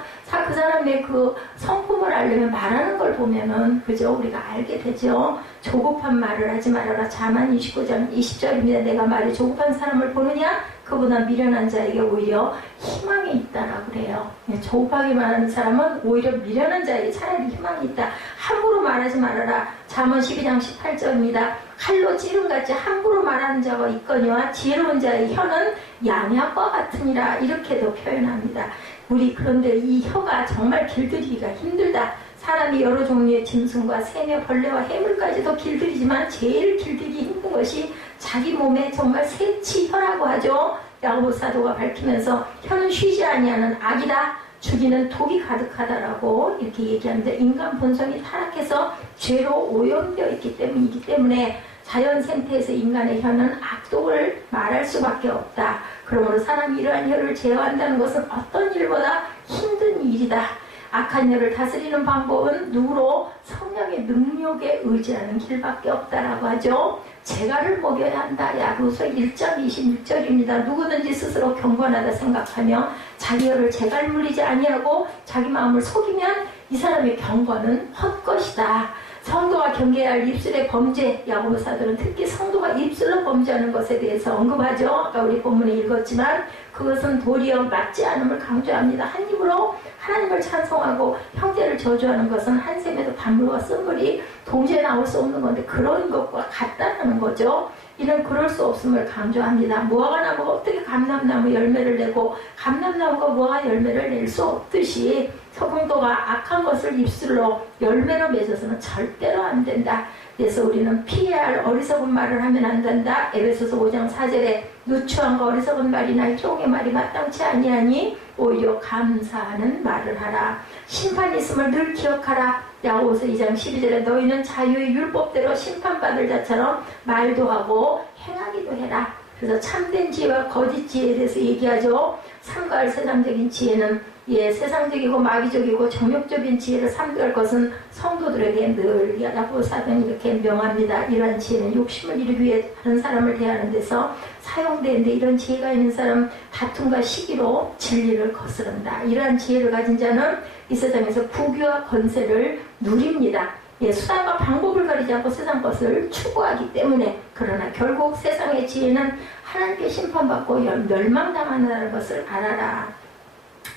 그 사람의 그 성품을 알려면 말하는 걸 보면은 그죠? 우리가 알게 되죠. 조급한 말을 하지 말아라. 자만 29장 20절입니다. 내가 말이 조급한 사람을 보느냐? 그보다 미련한 자에게 오히려 희망이 있다라고 그래요. 조급하게 말하는 사람은 오히려 미련한 자에게 차라리 희망이 있다. 함부로 말하지 말아라. 잠언 12장 18절입니다. 칼로 찌름같이 함부로 말하는 자가 있거니와 지혜로운 자의 혀는 양약과 같으니라. 이렇게도 표현합니다. 우리 그런데 이 혀가 정말 길들이기가 힘들다. 사람이 여러 종류의 짐승과 새며 벌레와 해물까지도 길들이지만 제일 길들이기 힘든 것이 자기 몸에 정말 새치혀라고 하죠. 야고보 사도가 밝히면서 혀는 쉬지 아니하는 악이다. 죽이는 독이 가득하다라고 이렇게 얘기합니다. 인간 본성이 타락해서 죄로 오염되어 있기 때문에 자연 생태에서 인간의 혀는 악독을 말할 수밖에 없다. 그러므로 사람이 이러한 혀를 제어한다는 것은 어떤 일보다 힘든 일이다. 악한 혀를 다스리는 방법은 누구로? 성령의 능력에 의지하는 길밖에 없다라고 하죠. 재갈을 먹여야 한다. 야고보서 1장 26절입니다. 누구든지 스스로 경건하다 생각하며 자기 혀를 재갈 물리지 아니하고 자기 마음을 속이면 이 사람의 경건은 헛것이다. 성도가 경계해야 할 입술의 범죄, 야고보 사도는 특히 성도가 입술로 범죄하는 것에 대해서 언급하죠. 아까 우리 본문에 읽었지만 그것은 도리어 맞지 않음을 강조합니다. 한 입으로 하나님을 찬송하고 형제를 저주하는 것은 한 샘에도 단물과 쓴물이 동시에 나올 수 없는 건데 그런 것과 같다는 거죠. 이는 그럴 수 없음을 강조합니다. 무화과 나무가 어떻게 감람나무 열매를 내고 감람나무가 무화과 열매를 낼 수 없듯이 성도가 악한 것을 입술로 열매로 맺어서는 절대로 안 된다. 그래서 우리는 피해야 할 어리석은 말을 하면 안 된다. 에베소서 5장 4절에 누추한과 어리석은 말이나 희롱의 말이 마땅치 아니하니 오히려 감사하는 말을 하라. 심판이 있음을 늘 기억하라. 야고보서 2장 12절에 너희는 자유의 율법대로 심판받을 자처럼 말도 하고 행하기도 해라. 그래서 참된 지혜와 거짓 지혜에 대해서 얘기하죠. 삼가할 세상적인 지혜는 세상적이고 마귀적이고 정욕적인 지혜를 삼갈 것은 성도들에게 늘 야고보 사도는 이렇게 명합니다. 이러한 지혜는 욕심을 이루기 위해 다른 사람을 대하는 데서 사용되는데 이런 지혜가 있는 사람 다툼과 시기로 진리를 거스른다. 이러한 지혜를 가진 자는 이 세상에서 부귀와 건세를 누립니다. 수단과 방법을 가리지 않고 세상 것을 추구하기 때문에 그러나 결국 세상의 지혜는 하나님께 심판받고 멸망당한다는 것을 알아라.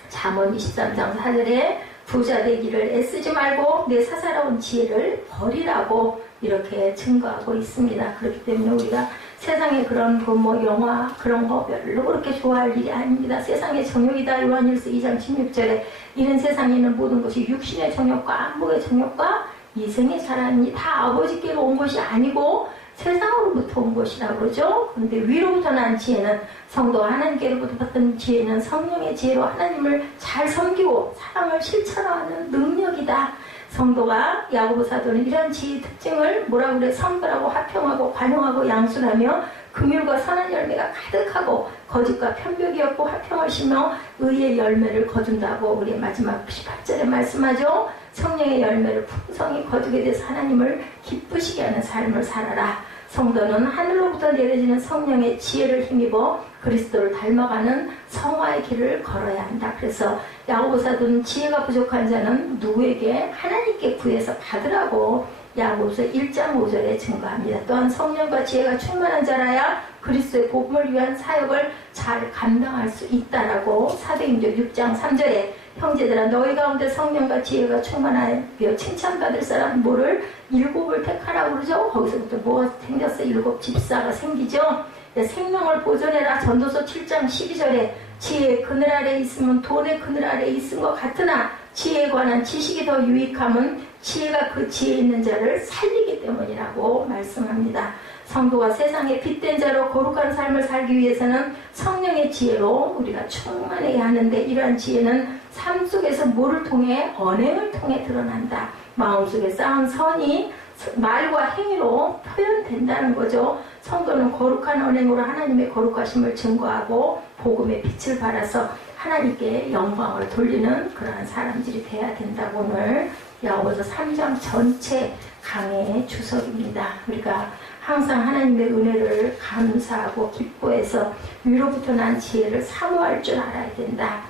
잠언 23장 4절에 부자 되기를 애쓰지 말고 내 사사로운 지혜를 버리라고 이렇게 증거하고 있습니다. 그렇기 때문에 우리가 세상의 그런 영화 그런 거 별로 그렇게 좋아할 일이 아닙니다. 세상의 정욕이다. 요한일서 2장 16절에 이는 세상에 있는 모든 것이 육신의 정욕과 안목의 정욕과 이생의 사랑이 다 아버지께로 온 것이 아니고 세상으로부터 온 것이라고 그러죠. 그런데 위로부터 난 지혜는 성도가 하나님께로부터 받은 지혜는 성령의 지혜로 하나님을 잘 섬기고 사랑을 실천하는 능력이다. 성도가 야고보 사도는 이러한 지혜의 특징을 뭐라고 그래? 성결하고 화평하고 관용하고 양순하며 긍휼과 선한 열매가 가득하고 거짓과 편벽이 없고 화평을 심어 의의 열매를 거둔다고 우리 마지막 18절에 말씀하죠. 성령의 열매를 풍성히 거두게 돼서 하나님을 기쁘시게 하는 삶을 살아라. 성도는 하늘로부터 내려지는 성령의 지혜를 힘입어 그리스도를 닮아가는 성화의 길을 걸어야 한다. 그래서 야고보 사도는 지혜가 부족한 자는 누구에게? 하나님께 구해서 받으라고 야고보서 1장 5절에 증거합니다. 또한 성령과 지혜가 충만한 자라야 그리스도의 복음을 위한 사역을 잘 감당할 수 있다라고 사도행전 6장 3절에 형제들아 너희 가운데 성령과 지혜가 충만하여 칭찬받을 사람 뭐를? 7을 택하라고 그러죠. 거기서부터 뭐가 생겼어? 7 집사가 생기죠. 생명을 보존해라. 전도서 7장 12절에 지혜의 그늘 아래 있으면 돈의 그늘 아래 있은 것 같으나 지혜에 관한 지식이 더 유익함은 지혜가 그 지혜 있는 자를 살리기 때문이라고 말씀합니다. 성도가 세상에 빛된 자로 거룩한 삶을 살기 위해서는 성령의 지혜로 우리가 충만해야 하는데 이러한 지혜는 삶 속에서 뭐를 통해? 언행을 통해 드러난다. 마음속에 쌓은 선이 말과 행위로 표현된다는 거죠. 성도는 거룩한 언행으로 하나님의 거룩하심을 증거하고 복음의 빛을 발하서 하나님께 영광을 돌리는 그러한 사람들이 돼야 된다고 오늘 야고보서 3장 전체 강해의 주석입니다. 우리가 항상 하나님의 은혜를 감사하고 기뻐해서 위로부터 난 지혜를 사모할 줄 알아야 된다.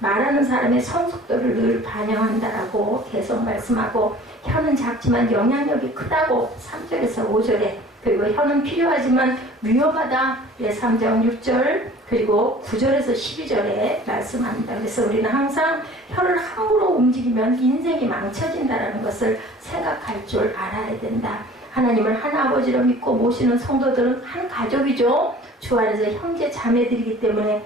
말하는 사람의 성숙도를 늘 반영한다라고 계속 말씀하고 혀는 작지만 영향력이 크다고 3절에서 5절에 그리고 혀는 필요하지만 위험하다 3장 6절 그리고 9절에서 12절에 말씀합니다. 그래서 우리는 항상 혀를 함부로 움직이면 인생이 망쳐진다는 것을 생각할 줄 알아야 된다. 하나님을 한 아버지로 믿고 모시는 성도들은 한 가족이죠. 주 안에서 형제 자매들이기 때문에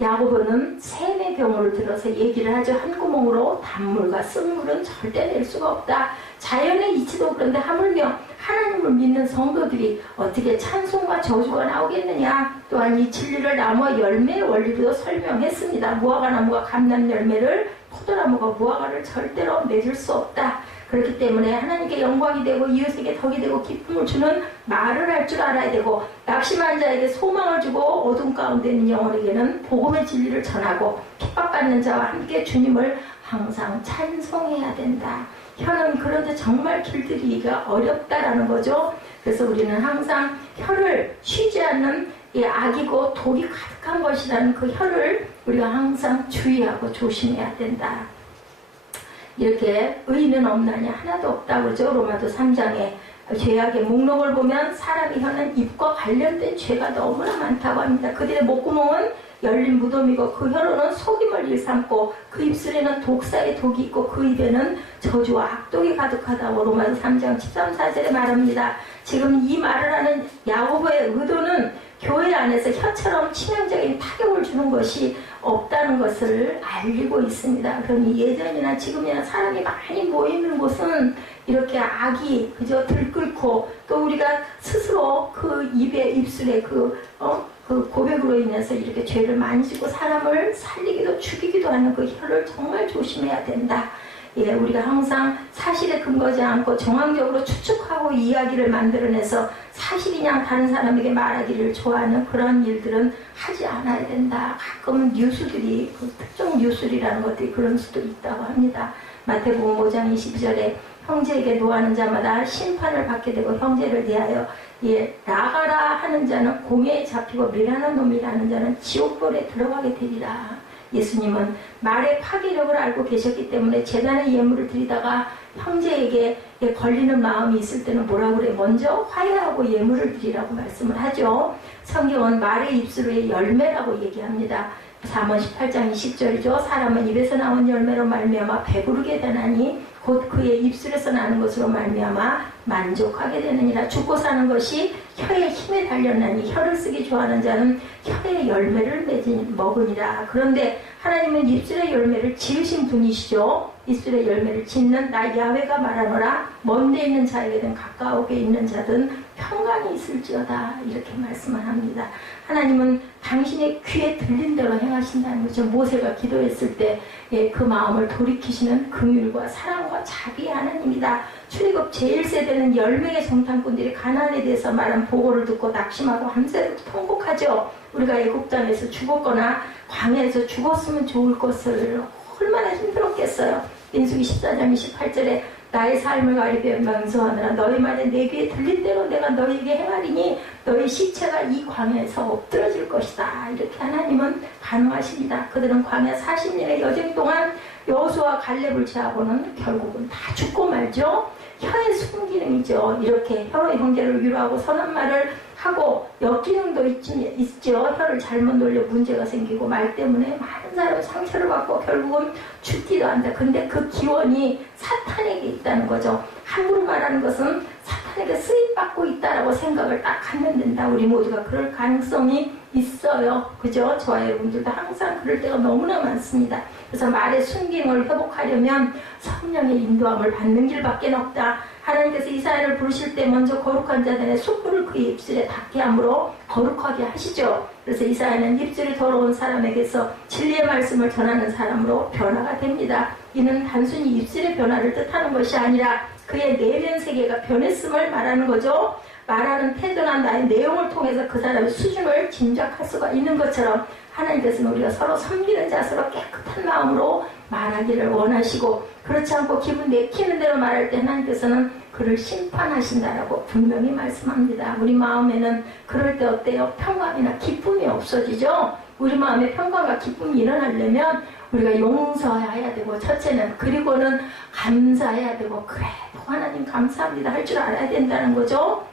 야고보는 셈의 경우를 들어서 얘기를 하죠. 한 구멍으로 단물과 쓴물은 절대 낼 수가 없다. 자연의 이치도 그런데 하물며 하나님을 믿는 성도들이 어떻게 찬송과 저주가 나오겠느냐. 또한 이 진리를 나무와 열매의 원리도 설명했습니다. 무화과 나무가 감람 열매를, 포도나무가 무화과를 절대로 맺을 수 없다. 그렇기 때문에 하나님께 영광이 되고 이웃에게 덕이 되고 기쁨을 주는 말을 할 줄 알아야 되고, 낙심한 자에게 소망을 주고 어둠 가운데 있는 영혼에게는 복음의 진리를 전하고, 핍박받는 자와 함께 주님을 항상 찬송해야 된다. 혀는 그런데 정말 길들이기가 어렵다라는 거죠. 그래서 우리는 항상 혀를 쉬지 않는 악이고 독이 가득한 것이라는 그 혀를 우리가 항상 주의하고 조심해야 된다. 이렇게 의인은 없나니 하나도 없다고 그러죠. 로마도 3장에 죄악의 목록을 보면 사람의 혀는 입과 관련된 죄가 너무나 많다고 합니다. 그들의 목구멍은 열린 무덤이고 그 혀로는 속임을 일삼고 그 입술에는 독사의 독이 있고 그 입에는 저주와 악독이 가득하다고 로마서 3장 13, 14절에 말합니다. 지금 이 말을 하는 야고보의 의도는 교회 안에서 혀처럼 치명적인 타격을 주는 것이 없다는 것을 알리고 있습니다. 그러니 예전이나 지금이나 사람이 많이 모이는 곳은 이렇게 악이 그저 들끓고, 또 우리가 스스로 그 입술에 그 고백으로 인해서 이렇게 죄를 많이 짓고 사람을 살리기도 죽이기도 하는 그 혀를 정말 조심해야 된다. 우리가 항상 사실에 근거하지 않고 정황적으로 추측하고 이야기를 만들어내서 사실이냐 다른 사람에게 말하기를 좋아하는 그런 일들은 하지 않아야 된다. 가끔은 뉴스들이, 특정 뉴스라는 것들이 그런 수도 있다고 합니다. 마태복음 5장 22절에 형제에게 노하는 자마다 심판을 받게 되고 형제를 대하여 나가라 하는 자는 공회에 잡히고 미련한 놈이라는 자는 지옥불에 들어가게 되리라. 예수님은 말의 파괴력을 알고 계셨기 때문에 제단의 예물을 드리다가 형제에게 걸리는 마음이 있을 때는 뭐라고 그래? 먼저 화해하고 예물을 드리라고 말씀을 하죠. 성경은 말의 입술의 열매라고 얘기합니다. 잠언 18장 20절이죠. 사람은 입에서 나온 열매로 말미암아 배부르게 되나니 곧 그의 입술에서 나는 것으로 말미암아 만족하게 되느니라. 죽고 사는 것이 혀의 힘에 달렸나니 혀를 쓰기 좋아하는 자는 혀의 열매를 먹으니라. 그런데 하나님은 입술의 열매를 지으신 분이시죠. 입술의 열매를 짓는 나 야훼가 말하노라. 먼데 있는 자에게든 가까우게 있는 자든 평강이 있을지어다. 이렇게 말씀을 합니다. 하나님은 당신의 귀에 들린 대로 행하신다는 거죠. 모세가 기도했을 때 그 마음을 돌이키시는 긍휼과 사랑과 자비의 하나님이다. 출애굽 제1세대는 10명의 정탐꾼들이 가나안에 대해서 말한 보고를 듣고 낙심하고 밤새도록 통곡하죠. 우리가 애굽 땅에서 죽었거나 광야에서 죽었으면 좋을 것을 얼마나 힘들었겠어요. 민수기 14장 28절에 나의 삶을 가리켜 명서하느라 너희 말에 내 귀에 들린 대로 내가 너희에게 행하리니 너희 시체가 이 광야에서 엎드러질 것이다. 이렇게 하나님은 가능하십니다. 그들은 광야 40년의 여정 동안 여호수아와 갈렙을 제하고는 결국은 다 죽고 말죠. 혀의 순기능이죠. 이렇게 혀로 형제를 위로하고 선한 말을 하고 역기능도 있죠. 혀를 잘못 놀려 문제가 생기고 말 때문에 많은 사람이 상처를 받고 결국은 죽기도 한다. 근데 그 기원이 사탄에게 있다는 거죠. 함부로 말하는 것은 사탄에게 쓰임받고 있다라고 생각을 딱 하면 된다. 우리 모두가 그럴 가능성이 있어요. 그죠? 저와 여러분들도 항상 그럴 때가 너무나 많습니다. 그래서 말의 순기능을 회복하려면 성령의 인도함을 받는 길밖에 없다. 하나님께서 이사야를 부르실 때 먼저 거룩한 자들의 숯불을 그의 입술에 닿게 함으로 거룩하게 하시죠. 그래서 이사야는 입술이 더러운 사람에게서 진리의 말씀을 전하는 사람으로 변화가 됩니다. 이는 단순히 입술의 변화를 뜻하는 것이 아니라 그의 내면 세계가 변했음을 말하는 거죠. 말하는 태도나 나의 내용을 통해서 그 사람의 수준을 짐작할 수가 있는 것처럼 하나님께서는 우리가 서로 섬기는 자세로 깨끗한 마음으로 말하기를 원하시고, 그렇지 않고 기분 내키는 대로 말할 때 하나님께서는 그를 심판하신다라고 분명히 말씀합니다. 우리 마음에는 그럴 때 어때요? 평강이나 기쁨이 없어지죠. 우리 마음에 평강과 기쁨이 일어나려면 우리가 용서해야 되고, 첫째는, 그리고는 감사해야 되고, 그래 하나님 감사합니다 할 줄 알아야 된다는 거죠.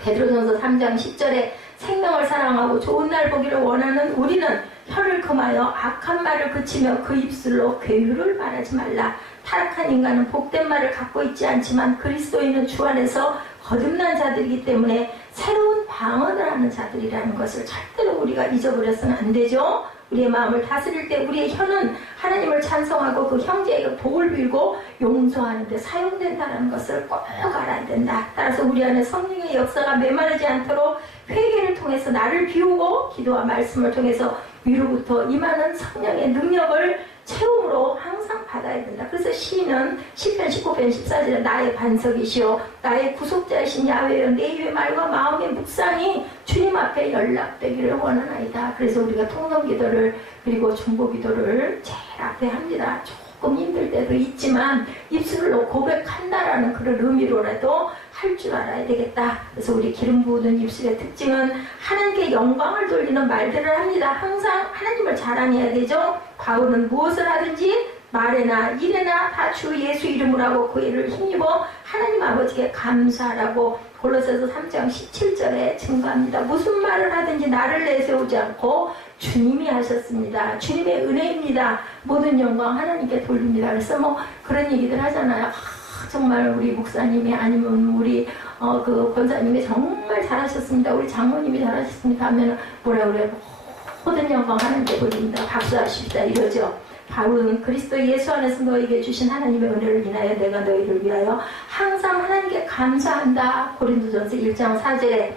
베드로전서 3장 10절에 생명을 사랑하고 좋은 날 보기를 원하는 우리는 혀를 금하여 악한 말을 그치며 그 입술로 괴유를 말하지 말라. 타락한 인간은 복된 말을 갖고 있지 않지만 그리스도인은 주 안에서 거듭난 자들이기 때문에 새로운 방언을 하는 자들이라는 것을 절대로 우리가 잊어버려서는 안 되죠. 우리의 마음을 다스릴 때 우리의 혀는 하나님을 찬송하고 그 형제에게 복을 빌고 용서하는 데 사용된다는 것을 꼭 알아야 된다. 따라서 우리 안에 성령의 역사가 메마르지 않도록 회개를 통해서 나를 비우고 기도와 말씀을 통해서 위로부터 임하는 성령의 능력을 채움으로 항상 받아야 된다. 그래서 시인은 시편 19편 14절에 나의 반석이시오 나의 구속자이신 야훼여 내 입의 말과 마음의 묵상이 주님 앞에 연락되기를 원하나이다. 그래서 우리가 통성기도를 그리고 중보기도를 제일 앞에 합니다. 조금 힘들 때도 있지만 입술로 고백한다라는 그런 의미로라도 할 줄 알아야 되겠다. 그래서 우리 기름 부은 입술의 특징은 하나님께 영광을 돌리는 말들을 합니다. 항상 하나님을 자랑해야 되죠. 바울은 무엇을 하든지 말에나 일에나 다 주 예수 이름으로 하고 그 일을 힘입어 하나님 아버지께 감사하라고 골로새서 3장 17절에 증거합니다. 무슨 말을 하든지 나를 내세우지 않고 주님이 하셨습니다. 주님의 은혜입니다. 모든 영광 하나님께 돌립니다. 그래서 뭐 그런 얘기들 하잖아요. 정말 우리 목사님이 아니면 우리 그 권사님이 정말 잘하셨습니다. 우리 장모님이 잘하셨습니다 하면 뭐라 그래요? 모든 영광 하나님께 돌립니다. 박수하십시다 이러죠. 바울은 그리스도 예수 안에서 너에게 주신 하나님의 은혜를 인하여 내가 너희를 위하여 항상 하나님께 감사한다. 고린도전서 1장 4절에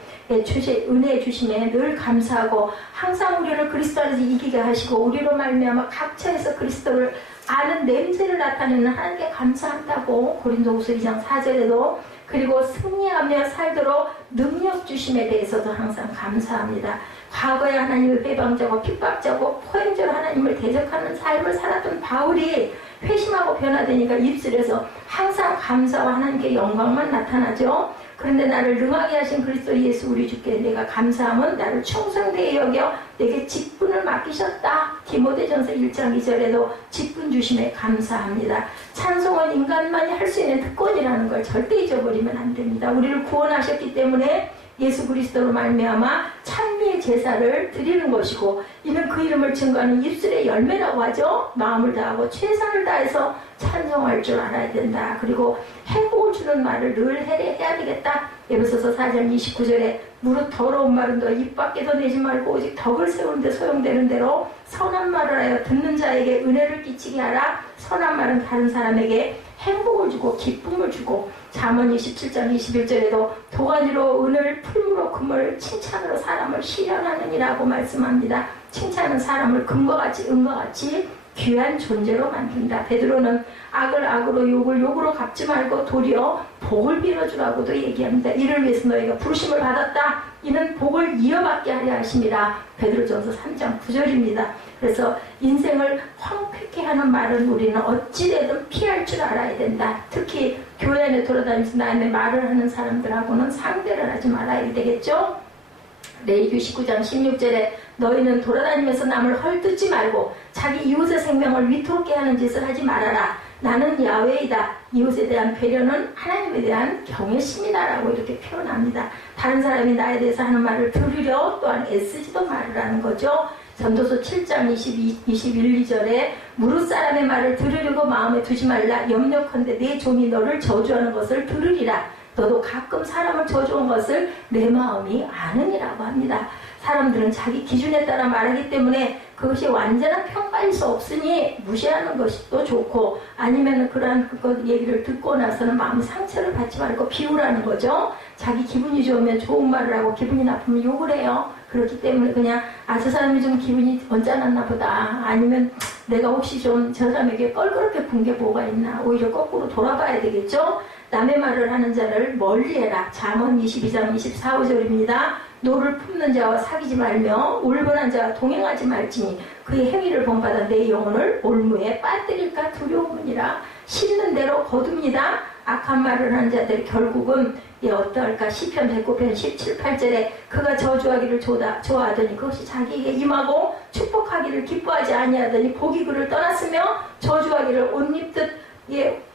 은혜 주심에 늘 감사하고 항상 우리를 그리스도 안에서 이기게 하시고 우리로 말미암아 각처에서 그리스도를 아는 냄새를 나타내는 하나님께 감사한다고 고린도후서 2장 4절에도 그리고 승리하며 살도록 능력 주심에 대해서도 항상 감사합니다. 과거에 하나님을 배방자고 핍박자고 포행자로 하나님을 대적하는 삶을 살았던 바울이 회심하고 변화되니까 입술에서 항상 감사와 하나님께 영광만 나타나죠. 그런데 나를 능하게 하신 그리스도 예수 우리 주께 내가 감사함은 나를 충성되이 여겨 내게 직분을 맡기셨다. 디모데전서 1장 2절에도 직분 주심에 감사합니다. 찬송은 인간만이 할 수 있는 특권이라는 걸 절대 잊어버리면 안 됩니다. 우리를 구원하셨기 때문에 예수 그리스도로 말미암아 찬미의 제사를 드리는 것이고 이는 그 이름을 증거하는 입술의 열매라고 하죠. 마음을 다하고 최선을 다해서 찬송할 줄 알아야 된다. 그리고 행복을 주는 말을 늘 해야 되겠다. 에베소서 4장 29절에 무릇 더러운 말은 너 입 밖에도 내지 말고 오직 덕을 세우는 데 소용되는 대로 선한 말을 하여 듣는 자에게 은혜를 끼치게 하라. 선한 말은 다른 사람에게 행복을 주고 기쁨을 주고 잠언 27장 21절에도 도가니로 은을 풀무로 금을 칭찬으로 사람을 실현하느니라고 말씀합니다. 칭찬은 사람을 금과 같이 은과 같이 귀한 존재로 만든다. 베드로는 악을 악으로 욕을 욕으로 갚지 말고 도리어 복을 빌어주라고도 얘기합니다. 이를 위해서 너희가 부르심을 받았다. 이는 복을 이어받게 하려 하심이라. 베드로전서 3장 9절입니다. 그래서 인생을 황폐케 하는 말은 우리는 어찌되든 피할 줄 알아야 된다. 특히 교회 안에 돌아다니면서 나의 말을 하는 사람들하고는 상대를 하지 말아야 되겠죠. 레위기 19장 16절에 너희는 돌아다니면서 남을 헐뜯지 말고 자기 이웃의 생명을 위태롭게 하는 짓을 하지 말아라. 나는 야훼이다. 이웃에 대한 배려는 하나님에 대한 경외심이다라고 이렇게 표현합니다. 다른 사람이 나에 대해서 하는 말을 들으려 또한 애쓰지도 말으라는 거죠. 전도서 7장 21, 2절에 무릇 사람의 말을 들으려고 마음에 두지 말라. 염려컨대 내 종이 너를 저주하는 것을 들으리라. 너도 가끔 사람을 저주한 것을 내 마음이 아느니라고 합니다. 사람들은 자기 기준에 따라 말하기 때문에 그것이 완전한 평가일 수 없으니 무시하는 것이 또 좋고 아니면 그러한 그 얘기를 듣고 나서는 마음 상처를 받지 말고 비우라는 거죠. 자기 기분이 좋으면 좋은 말을 하고 기분이 나쁘면 욕을 해요. 그렇기 때문에 그냥 저 사람이 좀 기분이 언짢았나 보다 아니면 내가 혹시 좀 저 사람에게 껄끄럽게 본 게 뭐가 있나 오히려 거꾸로 돌아봐야 되겠죠. 남의 말을 하는 자를 멀리해라. 잠언 22장 24, 5절입니다. 노를 품는 자와 사귀지 말며 울분한 자와 동행하지 말지니 그의 행위를 본받아 내 영혼을 올무에 빠뜨릴까 두려움이니라. 심는 대로 거둡니다. 악한 말을 하는 자들 결국은 어떠할까. 시편 109편 17, 8절에 그가 저주하기를 좋아하더니 그것이 자기에게 임하고 축복하기를 기뻐하지 아니하더니 복이 그를 떠났으며 저주하기를 옷 입듯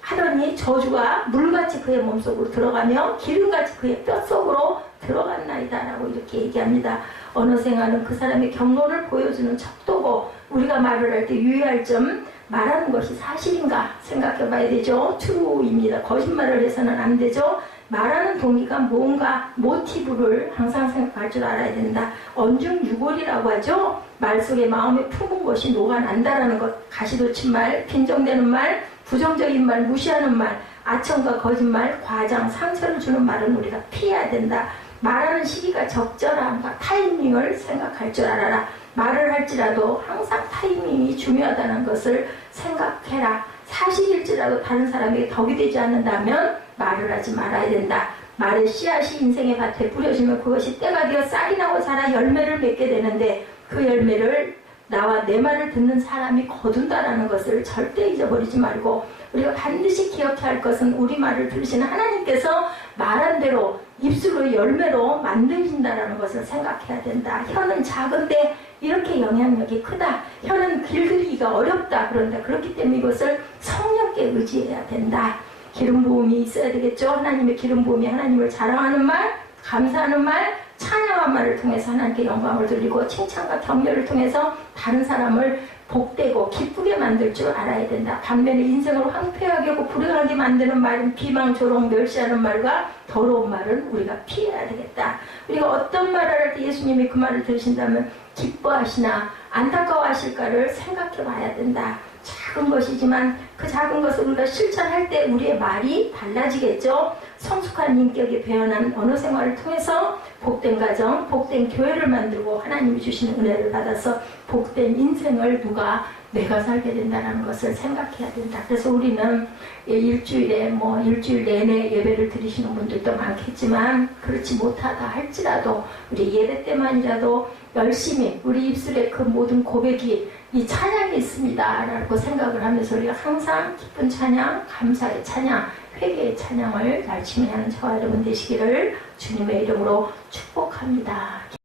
하더니 저주가 물같이 그의 몸속으로 들어가며 기름같이 그의 뼛속으로 들어갔나이다 라고 이렇게 얘기합니다. 언어 생활은 그 사람의 경론을 보여주는 척도고 우리가 말을 할 때 유의할 점 말하는 것이 사실인가 생각해 봐야 되죠. true입니다. 거짓말을 해서는 안 되죠. 말하는 동기가 뭔가 모티브를 항상 생각할 줄 알아야 된다. 언중유골이라고 하죠. 말 속에 마음에 품은 것이 녹아난다라는 것. 가시돋친 말, 빈정대는 말, 부정적인 말, 무시하는 말, 아첨과 거짓말, 과장, 상처를 주는 말은 우리가 피해야 된다. 말하는 시기가 적절함과 타이밍을 생각할 줄 알아라. 말을 할지라도 항상 타이밍이 중요하다는 것을 생각해라. 사실일지라도 다른 사람에게 덕이 되지 않는다면 말을 하지 말아야 된다. 말의 씨앗이 인생의 밭에 뿌려지면 그것이 때가 되어 쌀이 나고 자라 열매를 맺게 되는데 그 열매를 나와 내 말을 듣는 사람이 거둔다라는 것을 절대 잊어버리지 말고 우리가 반드시 기억해야 할 것은 우리 말을 들으시는 하나님께서 말한 대로 입술로 열매로 만드신다라는 것을 생각해야 된다. 혀는 작은데 이렇게 영향력이 크다. 혀는 길들이기가 어렵다. 그런다. 그렇기 때문에 이것을 성령께 의지해야 된다. 기름 부음이 있어야 되겠죠. 하나님의 기름 부음이 하나님을 자랑하는 말, 감사하는 말, 찬양한 말을 통해서 하나님께 영광을 돌리고 칭찬과 격려를 통해서 다른 사람을 복되고 기쁘게 만들 줄 알아야 된다. 반면에 인생을 황폐하게 하고 불행하게 만드는 말은 비방, 조롱, 멸시하는 말과 더러운 말은 우리가 피해야 되겠다. 우리가 어떤 말을 할 때 예수님이 그 말을 들으신다면 기뻐하시나 안타까워하실까를 생각해 봐야 된다. 작은 것이지만 그 작은 것을 우리가 실천할 때 우리의 말이 달라지겠죠. 성숙한 인격에 배어난 언어 생활을 통해서 복된 가정, 복된 교회를 만들고 하나님이 주시는 은혜를 받아서 복된 인생을 내가 살게 된다는 것을 생각해야 된다. 그래서 우리는 일주일 내내 예배를 드리시는 분들도 많겠지만 그렇지 못하다 할지라도 우리 예배 때만이라도 열심히 우리 입술에 그 모든 고백이 이 찬양이 있습니다 라고 생각을 하면서 우리가 항상 기쁜 찬양, 감사의 찬양, 회개의 찬양을 열심히 하는 저와 여러분 되시기를 주님의 이름으로 축복합니다.